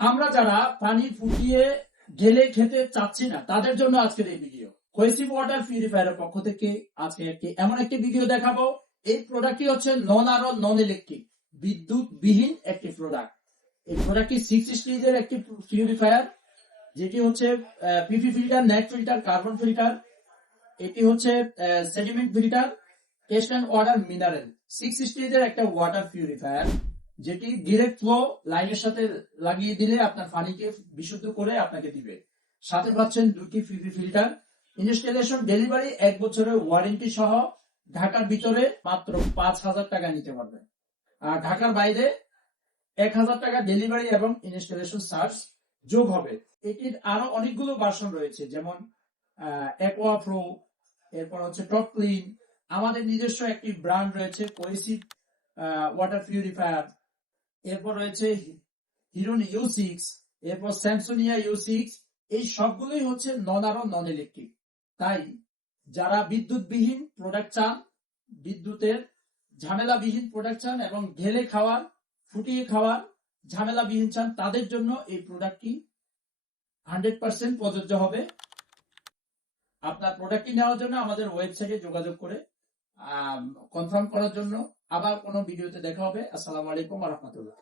আমরা যারা পানি ফুটিয়ে ঢেলে খেতে চাচ্ছি না তাদের জন্য আজকের এই ভিডিও। কোহেসিভ ওয়াটার পিউরিফায়ারের পক্ষ থেকে আজকে এমন একটি ভিডিও দেখাবো। এই প্রোডাক্টটি হচ্ছে নন আরও নন ইলেকট্রিক বিদ্যুৎ বিহীন একটি প্রোডাক্ট। এই প্রোডাক্টটি 6 স্টেজের একটি পিউরিফায়ার, যেটি হচ্ছে PP filter, net filter, carbon filter. এটি হচ্ছে sediment filter, test and water mineral. 6 স্টেজের একটা ওয়াটার পিউরিফায়ার, যেটি ডিরেক্ট ফ্লো লাইনের সাথে লাগিয়ে দিলে আপনার পানিকে বিশুদ্ধ করে আপনাকে দিবে। সাথে পাচ্ছেন দুটি পিপি ফিল্টার। ইনস্টলেশন ডেলিভারি 1 বছরের ওয়ারেন্টি সহ। ঢাকার ভিতরে মাত্র 5,000 টাকা নিতে পারবেন, আর ঢাকার বাইরে 1,000 টাকা ডেলিভারি এবং ইনস্টলেশন চার্জ যোগ হবে। এটির আরো অনেকগুলো ভার্সন রয়েছে, যেমন অ্যাকোয়া প্রো, এরপর হচ্ছে টপ ক্লিন। আমাদের নিজস্ব একটি ব্র্যান্ড রয়েছে কোহেসিভ ওয়াটার পিউরিফায়ার। এরপর রয়েছে হিরোন U6, এরপর স্যামসোনিয়া U6। এই সবগুলোই হচ্ছে নন আরো নন ইলেকট্রিক। তাই যারা বিদ্যুৎবিহীন প্রোডাক্ট চান, বিদ্যুতের ঝামেলাবিহীন প্রোডাক্ট চান এবং ঢেলে খাওয়ার, ফুটিয়ে খাওয়ার ঝামেলাবিহীন চান, তাদের জন্য এই প্রোডাক্টটি 100% প্রযোজ্য হবে। আপনার প্রোডাক্টটি নেওয়ার জন্য আমাদের ওয়েবসাইটে যোগাযোগ করে কনফার্ম করার জন্য। আবার কোনো ভিডিওতে দেখা হবে। আসসালামু আলাইকুম ওয়া রাহমাতুল্লাহ।